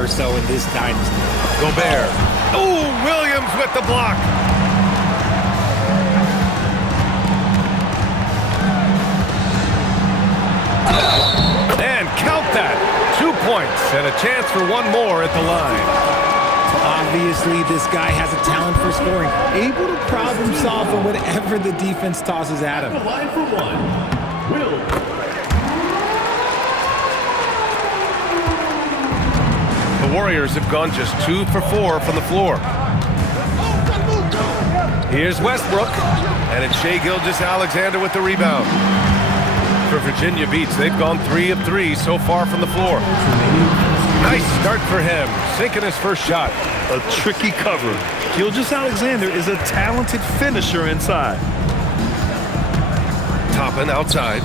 or so in this dynasty. Gobert. Oh, Williams with the block. And count that. 2 points and a chance for one more at the line. Obviously, this guy has a talent for scoring, able to problem solve for whatever the defense tosses at him. The line for one, Will. The Warriors have gone just 2 for 4 from the floor. Here's Westbrook, and it's Shai Gilgeous-Alexander with the rebound. For Virginia Beach, they've gone 3 of 3 so far from the floor. Nice start for him, sinking his first shot. A tricky cover. Gilgeous-Alexander is a talented finisher inside. Toppin outside.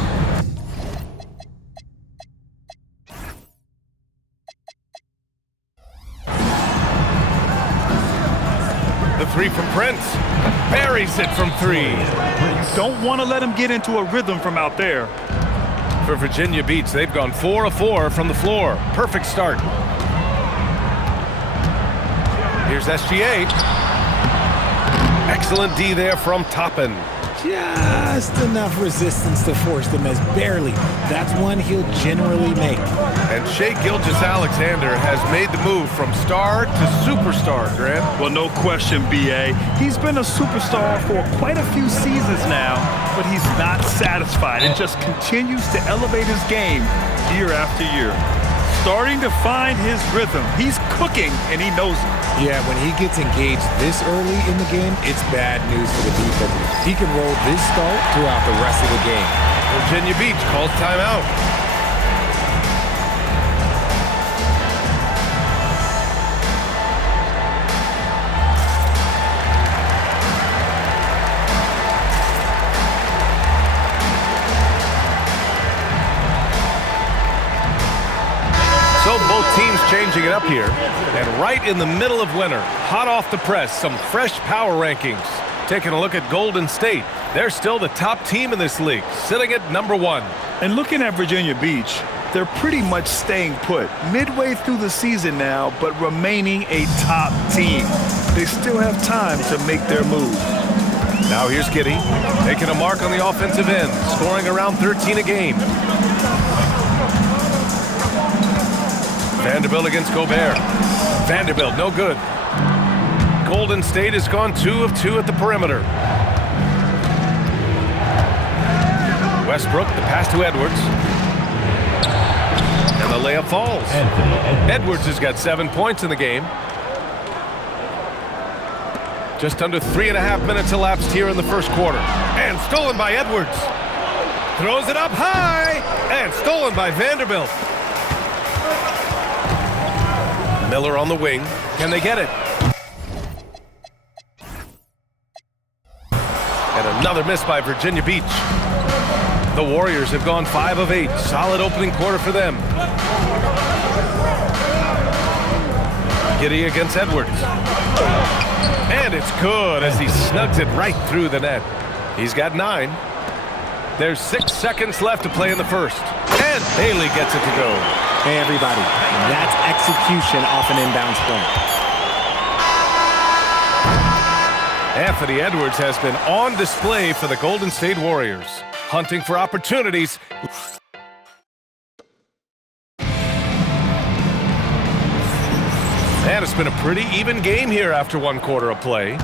The three from Prince. Buries it from 3. You don't want to let him get into a rhythm from out there. For Virginia Beach, they've gone 4 of 4 from the floor. Perfect start. Here's SGA. Excellent D there from Toppin. Just enough resistance to force the miss, barely. That's one he'll generally make. And Shai Gilgeous-Alexander has made the move from star to superstar, Grant. Well, no question, B.A. He's been a superstar for quite a few seasons now, but he's not satisfied and just continues to elevate his game year after year. Starting to find his rhythm. He's cooking, and he knows it. Yeah, when he gets engaged this early in the game, it's bad news for the defense. He can roll this start throughout the rest of the game. Virginia Beach calls timeout. So both teams changing it up here. And right in the middle of winter, hot off the press, some fresh power rankings. Taking a look at Golden State. They're still the top team in this league, sitting at number 1. And looking at Virginia Beach, they're pretty much staying put. Midway through the season now, but remaining a top team. They still have time to make their move. Now here's Giddey, taking a mark on the offensive end, scoring around 13 a game. Vanderbilt against Gobert. Vanderbilt, no good. Golden State has gone 2 of 2 at the perimeter. Westbrook, the pass to Edwards. And the layup falls. Edwards has got 7 points in the game. Just under 3.5 minutes elapsed here in the first quarter. And stolen by Edwards. Throws it up high. And stolen by Vanderbilt. Miller on the wing. Can they get it? And another miss by Virginia Beach. The Warriors have gone 5 of 8. Solid opening quarter for them. Giddey against Edwards. And it's good as he snugs it right through the net. He's got 9. There's 6 seconds left to play in the first. And Bailey gets it to go. Hey, everybody, that's execution off an inbounds play. Anthony Edwards has been on display for the Golden State Warriors, hunting for opportunities. And it's been a pretty even game here after 1 quarter of play.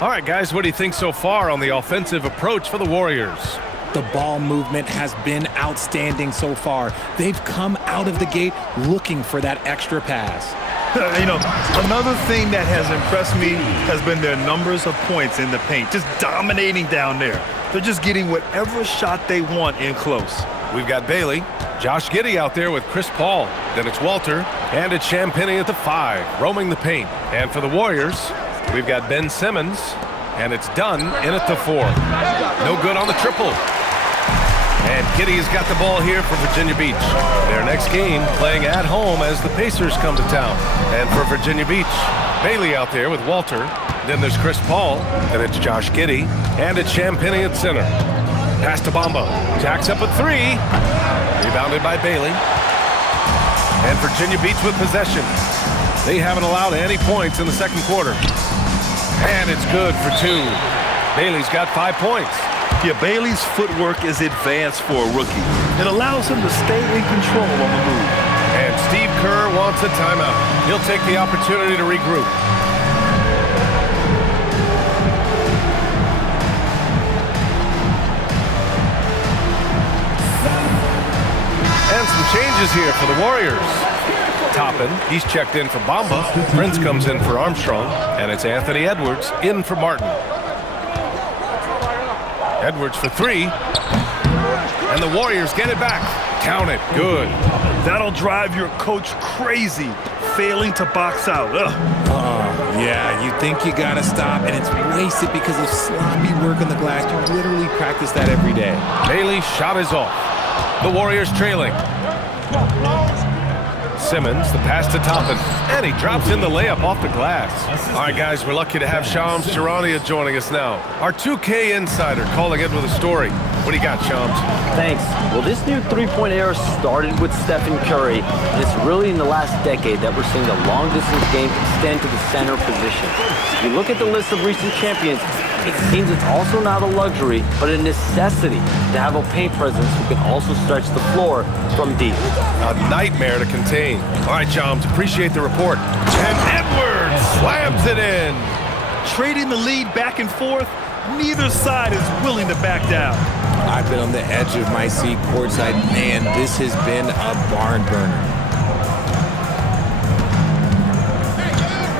All right, guys, what do you think so far on the offensive approach for the Warriors? The ball movement has been outstanding so far. They've come out of the gate looking for that extra pass. You know, another thing that has impressed me has been their numbers of points in the paint, just dominating down there. They're just getting whatever shot they want in close. We've got Bailey, Josh Giddey out there with Chris Paul. Then it's Walter, and it's Champagnie at the 5, roaming the paint. And for the Warriors, we've got Ben Simmons, and it's Dunn in at the 4. No good on the triple. And Giddey has got the ball here for Virginia Beach. Their next game playing at home as the Pacers come to town. And for Virginia Beach, Bailey out there with Walter. Then there's Chris Paul. Then it's Josh Giddey. And it's Champagnie at center. Pass to Bamba. Jacks up a 3. Rebounded by Bailey. And Virginia Beach with possession. They haven't allowed any points in the second quarter. And it's good for 2. Bailey's got 5 points. Yeah, Bailey's footwork is advanced for a rookie. It allows him to stay in control on the move. And Steve Kerr wants a timeout. He'll take the opportunity to regroup. And some changes here for the Warriors. Toppin, he's checked in for Bamba. Prince comes in for Armstrong. And it's Anthony Edwards in for Martin. Edwards for 3. And the Warriors get it back. Count it. Good. That'll drive your coach crazy, failing to box out. Yeah, you think you got to stop, and it's wasted because of sloppy work on the glass. You literally practice that every day. Bailey's shot is off. The Warriors trailing. Simmons, the pass to Toppin, and he drops in the layup off the glass. All right, guys, we're lucky to have Shams Charania joining us now. Our 2K insider calling in with a story. What do you got, Shams? Thanks. Well, this new three-point era started with Stephen Curry, and it's really in the last decade that we're seeing the long-distance game extend to the center position. If you look at the list of recent champions, it seems it's also not a luxury, but a necessity to have a paint presence who can also stretch the floor from deep. A nightmare to contain. All right, Shams, appreciate the report. And Edwards slams it in. Trading the lead back and forth, neither side is willing to back down. I've been on the edge of my seat courtside. Man, this has been a barn burner.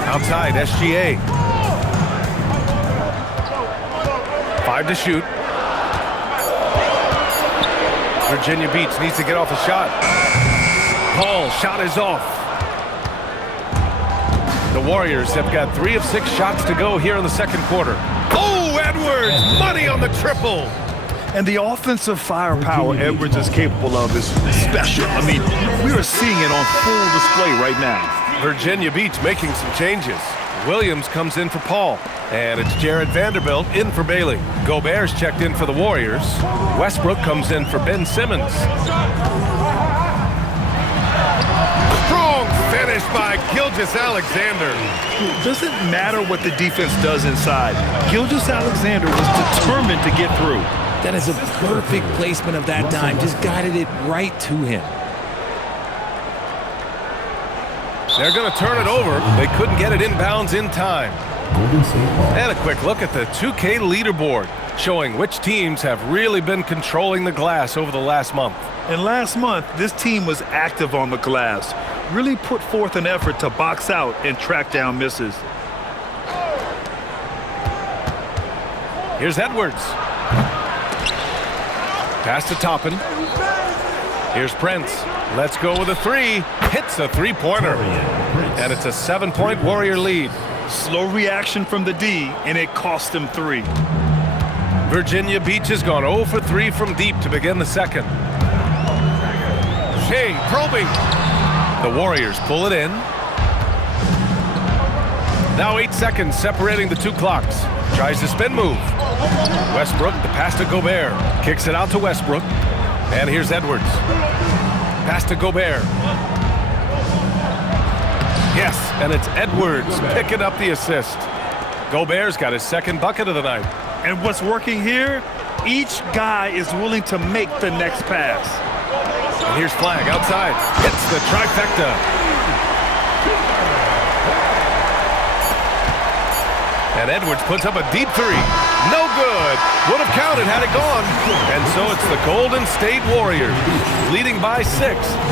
Outside, SGA. 5 to shoot. Virginia Beach needs to get off a shot. Paul, shot is off. The Warriors have got 3 of 6 shots to go here in the second quarter. Oh, Edwards, money on the triple. And the offensive firepower Edwards is capable of is special. I mean, we are seeing it on full display right now. Virginia Beach making some changes. Williams comes in for Paul. And it's Jared Vanderbilt in for Bailey. Gobert's checked in for the Warriors. Westbrook comes in for Ben Simmons. Strong finish by Gilgeous-Alexander. It doesn't matter what the defense does inside. Gilgeous-Alexander was determined to get through. That is a perfect placement of that dime. Just guided it right to him. They're going to turn it over. They couldn't get it inbounds in time. And a quick look at the 2K leaderboard, showing which teams have really been controlling the glass over the last month. And last month, this team was active on the glass, really put forth an effort to box out and track down misses. Here's Edwards. Pass to Toppin. Here's Prince. Let's go with a 3. Hits a 3-pointer. And it's a 7-point Warrior lead. Slow reaction from the D, and it cost them 3. Virginia Beach has gone 0 for 3 from deep to begin the second. Shea probing. The Warriors pull it in. Now 8 seconds separating the 2 clocks. Tries the spin move. Westbrook, the pass to Gobert. Kicks it out to Westbrook. And here's Edwards. Pass to Gobert. Yes, and it's Edwards picking up the assist. Gobert's got his second bucket of the night. And what's working here, each guy is willing to make the next pass. And here's Flag outside. Hits the trifecta. And Edwards puts up a deep 3. No good. Would have counted had it gone. And so it's the Golden State Warriors leading by 6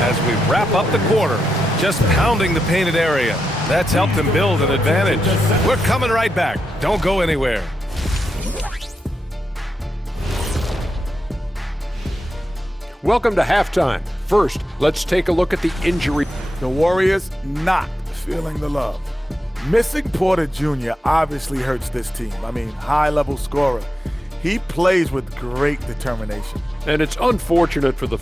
as we wrap up the quarter. Just pounding the painted area. That's helped them build an advantage. We're coming right back. Don't go anywhere. Welcome to halftime. First, let's take a look at the injury. The Warriors not feeling the love. Missing Porter Jr. obviously hurts this team. I mean, high-level scorer. He plays with great determination. And it's unfortunate for the...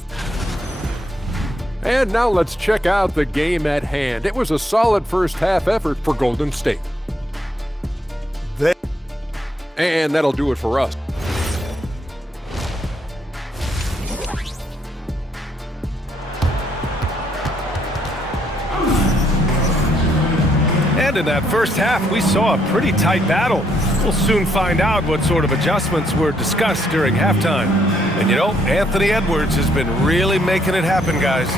And now let's check out the game at hand. It was a solid first half effort for Golden State. And that'll do it for us. And in that first half, we saw a pretty tight battle. We'll soon find out what sort of adjustments were discussed during halftime. And you know, Anthony Edwards has been really making it happen, guys.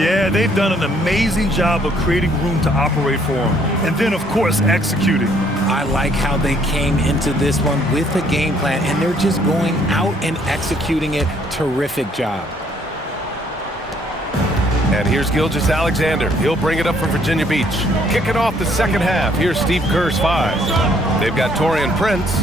Yeah, they've done an amazing job of creating room to operate for him. And then, of course, executing. I like how they came into this one with a game plan, and they're just going out and executing it. Terrific job. And here's Gilgeous-Alexander. He'll bring it up for Virginia Beach. Kicking off the second half, here's Steve Kerr's 5. They've got Taurean Prince.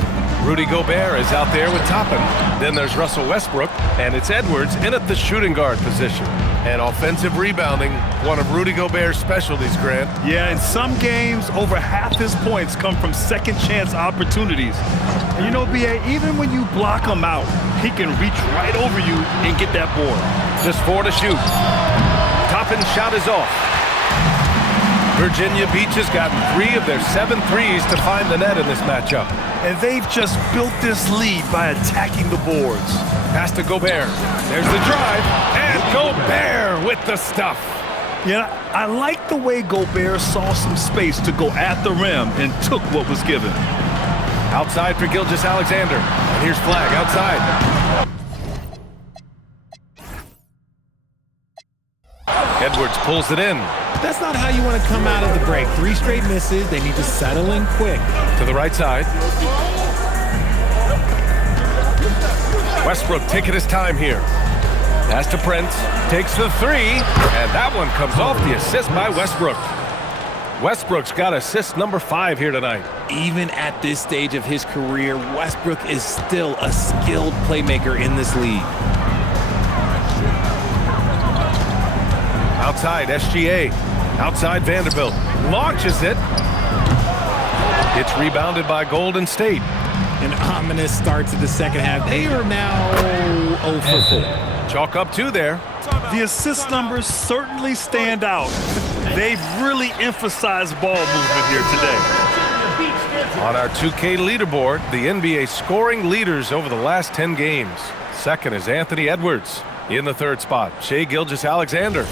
Rudy Gobert is out there with Toppin. Then there's Russell Westbrook, and it's Edwards in at the shooting guard position. And offensive rebounding, one of Rudy Gobert's specialties, Grant. Yeah, in some games, over half his points come from second chance opportunities. And you know, B.A., even when you block him out, he can reach right over you and get that board. Just 4 to shoot. Toppin's shot is off. Virginia Beach has gotten 3 of their 7 threes to find the net in this matchup. And they've just built this lead by attacking the boards. Pass to Gobert. There's the drive. And Gobert with the stuff. Yeah, I like the way Gobert saw some space to go at the rim and took what was given. Outside for Gilgeous-Alexander. And here's Flag outside. Edwards pulls it in. That's not how you want to come out of the break. 3 straight misses. They need to settle in quick. To the right side. Westbrook taking his time here. Pass to Prince. Takes the 3. And that one comes off the assist by Westbrook. Westbrook's got assist number 5 here tonight. Even at this stage of his career, Westbrook is still a skilled playmaker in this league. Outside, SGA. Outside, Vanderbilt. Launches it. It's rebounded by Golden State. An ominous start to the second half. They are now 0 for 4. Chalk up 2 there. The assist numbers certainly stand out. They've really emphasized ball movement here today. On our 2K leaderboard, the NBA scoring leaders over the last 10 games. Second is Anthony Edwards. In the 3rd spot, Shai Gilgeous-Alexander.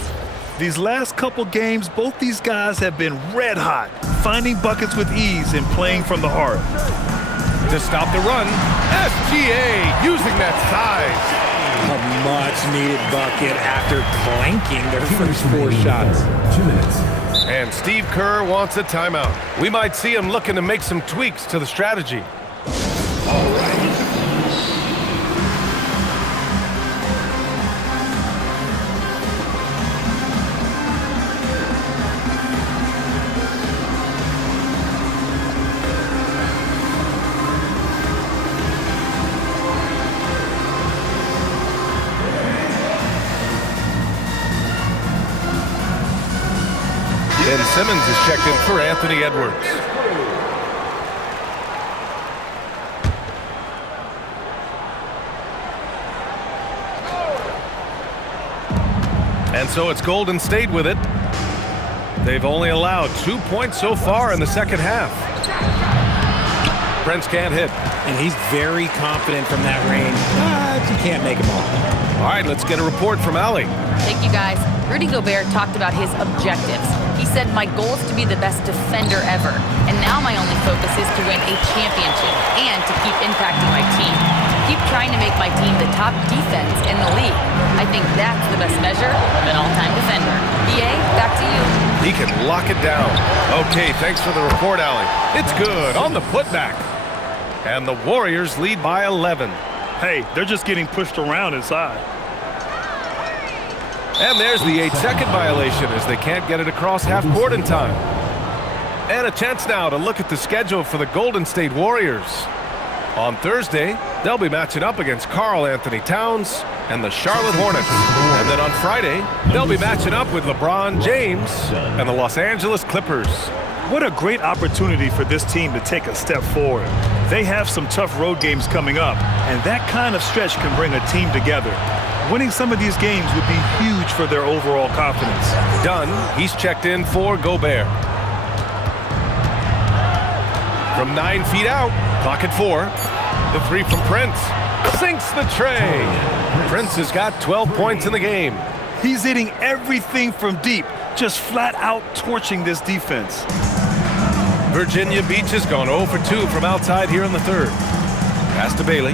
These last couple games, both these guys have been red hot, finding buckets with ease and playing from the heart. To stop the run, SGA using that size. A much-needed bucket after clanking their first 4 shots. 2 minutes. And Steve Kerr wants a timeout. We might see him looking to make some tweaks to the strategy. Ben Simmons is checked in for Anthony Edwards. And so it's Golden State with it. They've only allowed 2 points so far in the second half. Prince can't hit. And he's very confident from that range, but you can't make him all. All right, let's get a report from Allie. Thank you, guys. Rudy Gobert talked about his objectives. He said, my goal is to be the best defender ever. And now my only focus is to win a championship and to keep impacting my team. Keep trying to make my team the top defense in the league. I think that's the best measure of an all-time defender. BA, back to you. He can lock it down. Okay, thanks for the report, Allie. It's good on the putback. And the Warriors lead by 11. Hey, they're just getting pushed around inside. And there's the 8-second violation as they can't get it across half court in time. And a chance now to look at the schedule for the Golden State Warriors. On Thursday, they'll be matching up against Karl Anthony Towns and the Charlotte Hornets. And then on Friday, they'll be matching up with LeBron James and the Los Angeles Clippers. What a great opportunity for this team to take a step forward. They have some tough road games coming up, and that kind of stretch can bring a team together. Winning some of these games would be huge for their overall confidence. Dunn, he's checked in for Gobert. From 9 feet out, clock at 4. The 3 from Prince. Sinks the tray. Prince has got 12 points in the game. He's hitting everything from deep, just flat out torching this defense. Virginia Beach has gone 0 for 2 from outside here in the third. Pass to Bailey.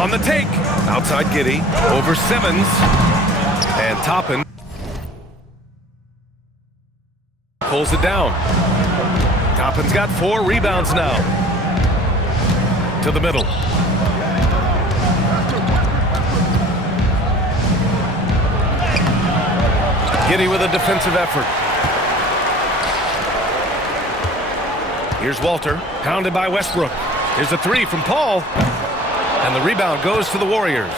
On the take. Outside Giddey. Over Simmons. And Toppin pulls it down. Toppin's got 4 rebounds now. To the middle. Giddey with a defensive effort. Here's Walter, pounded by Westbrook. Here's a 3 from Paul. And the rebound goes to the Warriors.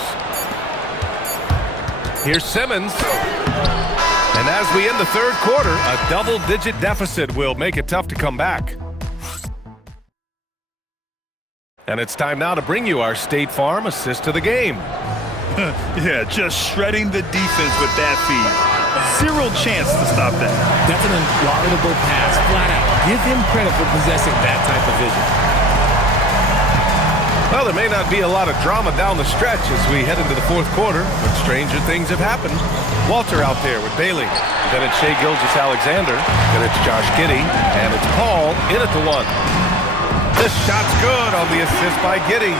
Here's Simmons. And as we end the third quarter, a double-digit deficit will make it tough to come back. And it's time now to bring you our State Farm assist to the game. Yeah, just shredding the defense with that feed. Zero chance to stop that. That's an unguardable pass, flat out. Give him credit for possessing that type of vision. Well, there may not be a lot of drama down the stretch as we head into the fourth quarter, but stranger things have happened. Walter out there with Bailey. Then it's Shai Gilgeous-Alexander. Then it's Josh Giddey. And it's Paul in at the 1. This shot's good on the assist by Giddey.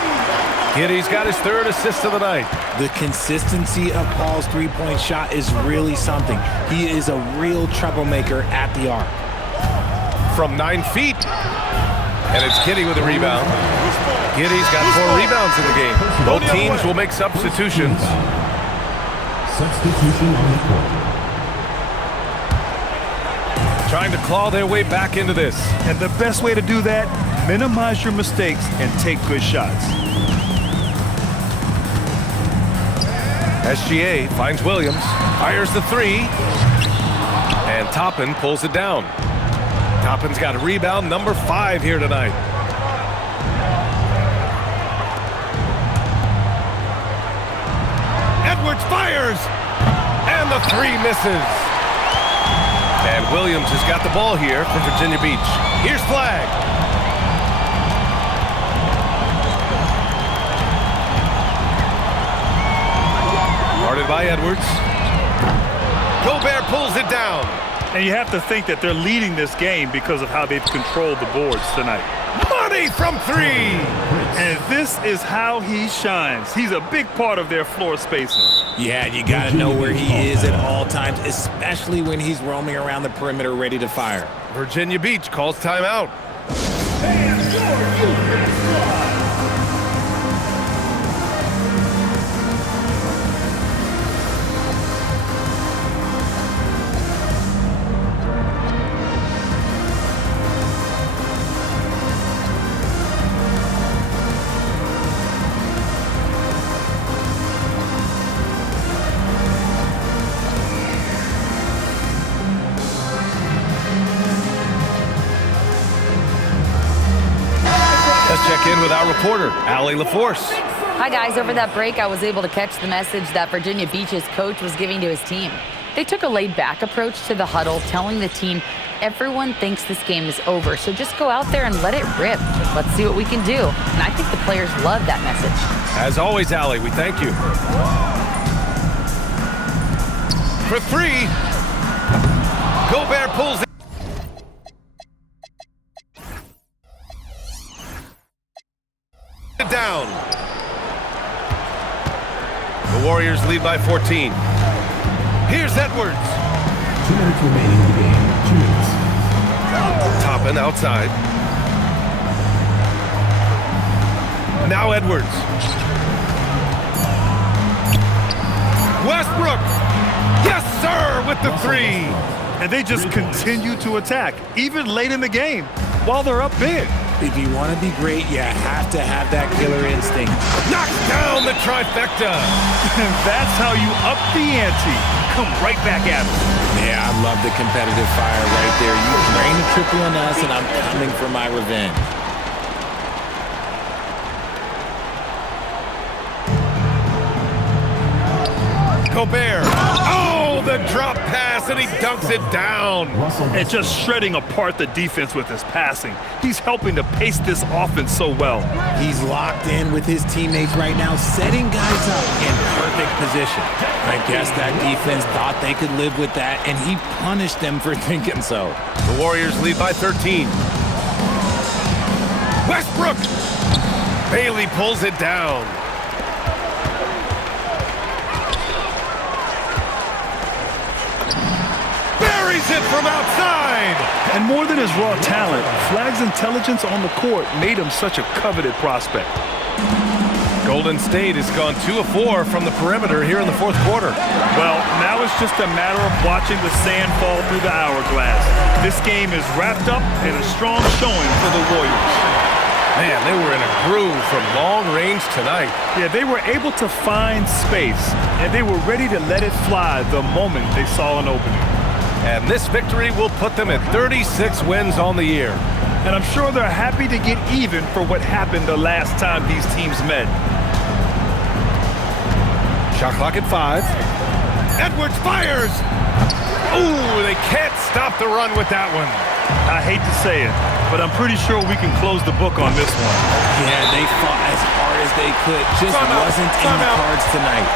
Giddey's got his 3rd assist of the night. The consistency of Paul's three-point shot is really something. He is a real troublemaker at the arc. From 9 feet. And it's Giddey with a rebound. Giddey's got 4 rebounds in the game. Both teams will make substitutions. Substitution on the court. Trying to claw their way back into this. And the best way to do that, minimize your mistakes and take good shots. SGA finds Williams, fires the 3, and Toppin pulls it down. Toppin's got a rebound, number 5 here tonight. Edwards fires, and the 3 misses. And Williams has got the ball here for Virginia Beach. Here's Flag. Guarded by Edwards. Gobert pulls it down. And you have to think that they're leading this game because of how they've controlled the boards tonight. Money from 3. And this is how he shines. He's a big part of their floor spacing. Yeah, you got to know where he is at all times, especially when he's roaming around the perimeter ready to fire. Virginia Beach calls timeout. Check in with our reporter, Allie LaForce. Hi, guys. Over that break, I was able to catch the message that Virginia Beach's coach was giving to his team. They took a laid-back approach to the huddle, telling the team, everyone thinks this game is over, so just go out there and let it rip. Let's see what we can do. And I think the players love that message. As always, Allie, we thank you. For 3, Gobert pulls it down. The Warriors lead by 14. Here's Edwards. 2 minutes remaining in the game. 2 minutes. Toppin outside. Now Edwards. Westbrook. Yes, sir, with the 3. And they just continue to attack, even late in the game, while they're up big. If you want to be great, you have to have that killer instinct. Knocks down the trifecta. And that's how you up the ante. Come right back at them. Yeah, I love the competitive fire right there. You drain the triple on us, and I'm coming for my revenge. Gobert. Oh, the drop pass, and he dunks it down. And just shredding apart the defense with his passing. He's helping to pace this offense so well. He's locked in with his teammates right now, setting guys up in perfect position. I guess that defense thought they could live with that, and he punished them for thinking so. The Warriors lead by 13. Westbrook! Bailey pulls it down. Buries it from outside! And more than his raw talent, Flag's intelligence on the court made him such a coveted prospect. Golden State has gone 2 of 4 from the perimeter here in the fourth quarter. Well, now it's just a matter of watching the sand fall through the hourglass. This game is wrapped up in a strong showing for the Warriors. Man, they were in a groove from long range tonight. Yeah, they were able to find space, and they were ready to let it fly the moment they saw an opening. And this victory will put them at 36 wins on the year. And I'm sure they're happy to get even for what happened the last time these teams met. Shot clock at 5. Edwards fires! Ooh, they can't stop the run with that one. I hate to say it, but I'm pretty sure we can close the book on this one. Yeah, they fought as hard as they could. Just wasn't in the cards tonight.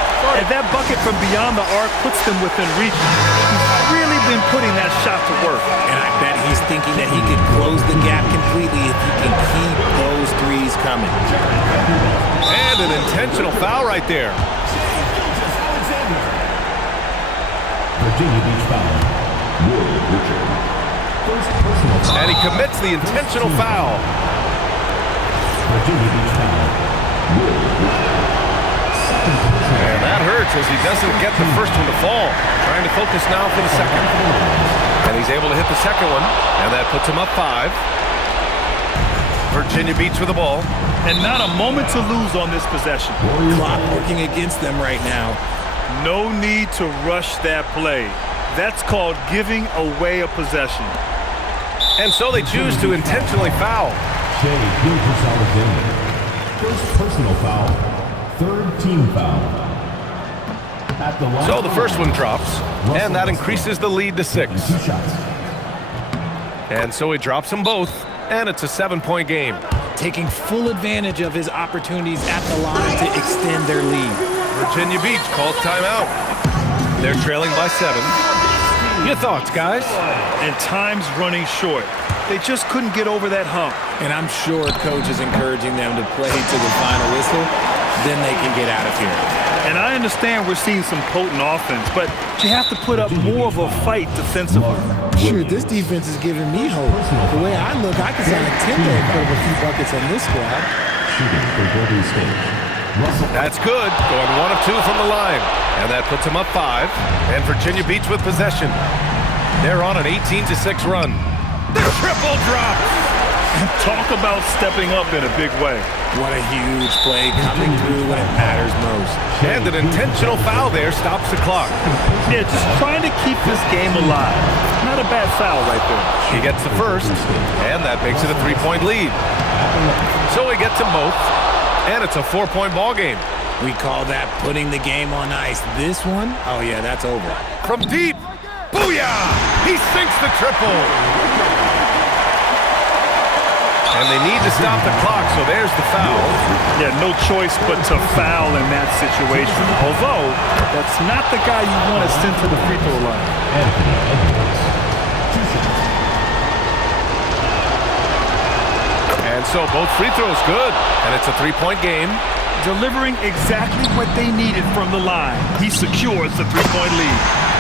And that bucket from beyond the arc puts them within reach. He's really been putting that shot to work. And I bet he's thinking that he could close the gap completely if he can keep those threes coming. And an intentional foul right there. Virginia Beach foul. Will Richard. First personal foul. And he commits the intentional foul. Virginia Beach foul. Will Richard. Second personal. And that hurts as he doesn't get the first one to fall. Trying to focus now for the second. And he's able to hit the second one. And that puts him up 5. Virginia Beach with the ball. And not a moment to lose on this possession. Clock working against them right now. No need to rush that play. That's called giving away a possession. And so they choose to intentionally foul. Shea Gilgeous-Alexander. First personal foul. Third team foul. At the line. So the first one drops, and that increases the lead to 6. 2 shots. And so he drops them both, and it's a 7-point game. Taking full advantage of his opportunities at the line to extend their lead. Virginia Beach calls timeout. They're trailing by 7. Your thoughts, guys? And time's running short. They just couldn't get over that hump. And I'm sure coach is encouraging them to play to the final whistle. Then they can get out of here. And I understand we're seeing some potent offense, but you have to put up more of a fight defensively. Sure, this defense is giving me hope. The way I look, I can sign a 10 and put up a few buckets on this squad. Shooting for Golden State. That's good. Going 1 of 2 from the line. And that puts them up 5. And Virginia Beach with possession. They're on an 18-6 run. The triple drops. Talk about stepping up in a big way. What a huge play coming through when it matters most. And an intentional foul there stops the clock. Yeah, just trying to keep this game alive. Not a bad foul right there. He gets the first, and that makes it a 3-point lead. So he gets them both, and it's a 4-point ball game. We call that putting the game on ice. This one, oh yeah, that's over. From deep, booyah! He sinks the triple. And they need to stop the clock, so there's the foul. Yeah, no choice but to foul in that situation. Although, that's not the guy you want to send to the free throw line. Anthony Edwards. 2 shots. And so both free throws good, and it's a 3-point game. Delivering exactly what they needed from the line. He secures the 3-point lead.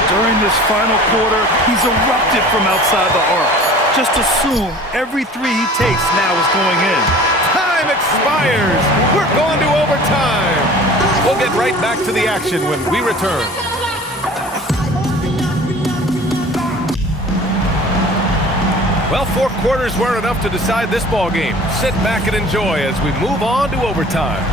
During this final quarter, he's erupted from outside the arc. Just assume every 3 he takes now is going in. Time expires. We're going to overtime. We'll get right back to the action when we return. Well, 4 quarters weren't enough to decide this ball game. Sit back and enjoy as we move on to overtime.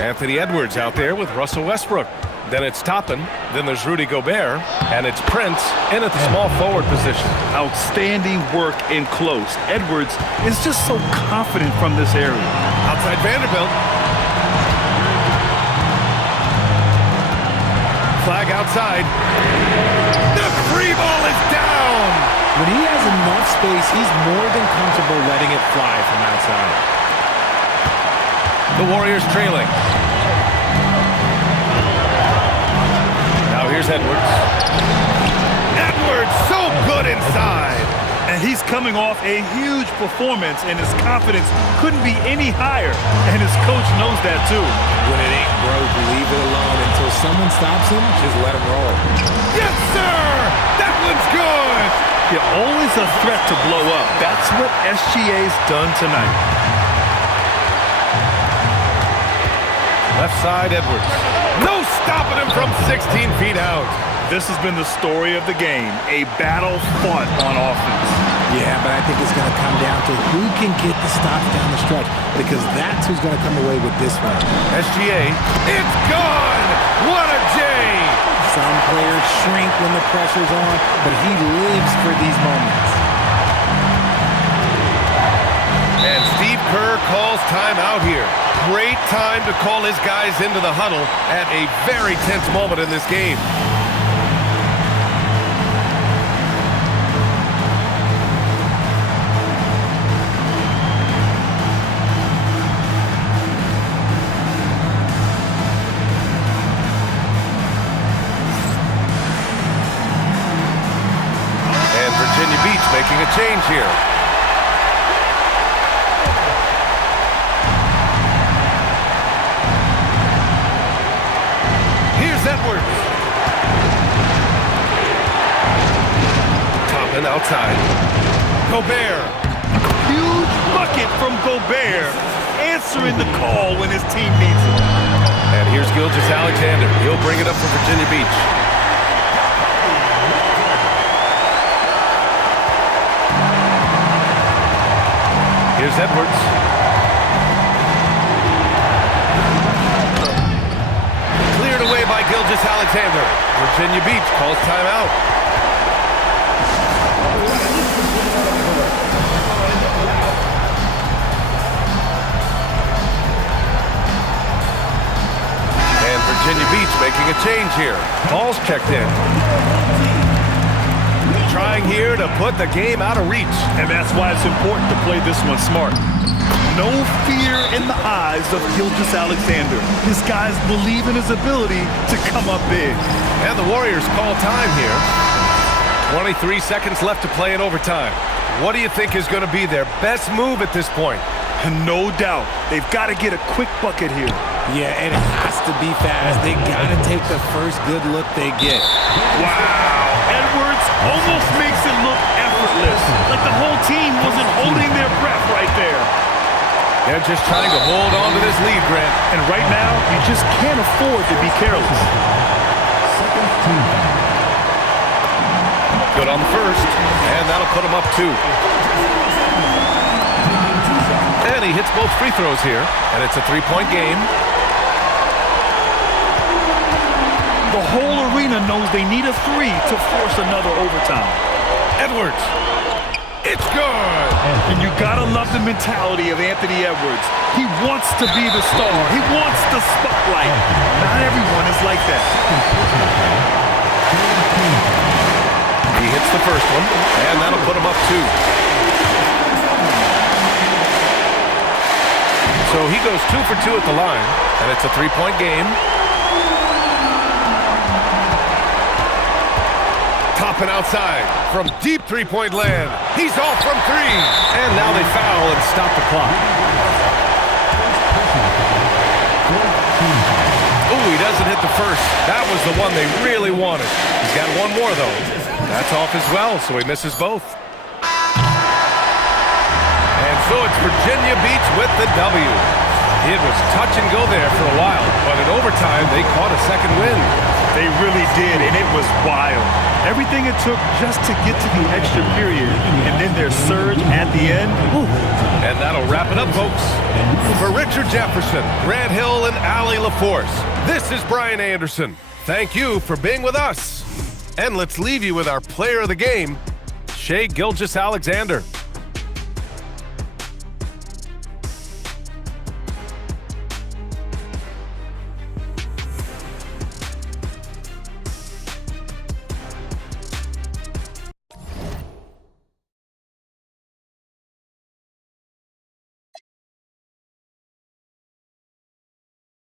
Anthony Edwards out there with Russell Westbrook. Then it's Toppin, then there's Rudy Gobert, and it's Prince in at the small forward position. Outstanding work in close. Edwards is just so confident from this area. Outside Vanderbilt. outside. The free ball is down. When he has enough space, he's more than comfortable letting it fly from outside. The Warriors trailing. Now here's Edwards. Edwards, so good inside. And he's coming off a huge performance, and his confidence couldn't be any higher. And his coach knows that, too. When it ain't broke, leave it alone. Until someone stops him, just let him roll. Yes, sir! That one's good! You're always a threat to blow up. That's what SGA's done tonight. Left side, Edwards. No stopping him from 16 feet out. This has been the story of the game, a battle fought on offense. Yeah, but I think it's going to come down to who can get the stops down the stretch, because that's who's going to come away with this one. SGA, it's gone! What a J! Some players shrink when the pressure's on, but he lives for these moments. And Steve Kerr calls timeout here. Great time to call his guys into the huddle at a very tense moment in this game. Virginia Beach making a change here. Here's Edwards. Toppin outside. Gobert. Huge bucket from Gobert, answering the call when his team needs it. And here's Gilgeous-Alexander. He'll bring it up for Virginia Beach. Here's Edwards. Cleared away by Gilgeous-Alexander. Virginia Beach calls timeout. And Virginia Beach making a change here. Ball's checked in. Trying here to put the game out of reach. And that's why it's important to play this one smart. No fear in the eyes of Gilgeous-Alexander. His guys believe in his ability to come up big. And the Warriors call time here. 23 seconds left to play in overtime. What do you think is going to be their best move at this point? No doubt. They've got to get a quick bucket here. Yeah, it has to be fast. They got to take the first good look they get. Wow. Edwards almost makes it look effortless, like the whole team wasn't holding their breath right there. They're just trying to hold on to this lead, Grant. And right now, you just can't afford to be careless. Good on the first, and that'll put him up 2. And he hits both free throws here, and it's a 3-point game. The whole arena knows they need a 3 to force another overtime. Edwards. It's good. And you gotta love the mentality of Anthony Edwards. He wants to be the star. He wants the spotlight. Not everyone is like that. He hits the first one, and that'll put him up 2. So he goes 2 for 2 at the line, and it's a 3-point game. Toppin outside from deep 3-point land. He's off from 3. And now they foul and stop the clock. Oh, he doesn't hit the first. That was the one they really wanted. He's got one more, though. That's off as well, so he misses both. And so it's Virginia Beach with the W. It was touch and go there for a while, but in overtime, they caught a second win. They really did, and it was wild. Everything it took just to get to the extra period, and then their surge at the end. Whew. And that'll wrap it up, folks. For Richard Jefferson, Grant Hill, and Allie LaForce, this is Brian Anderson. Thank you for being with us. And let's leave you with our player of the game, Shai Gilgeous-Alexander.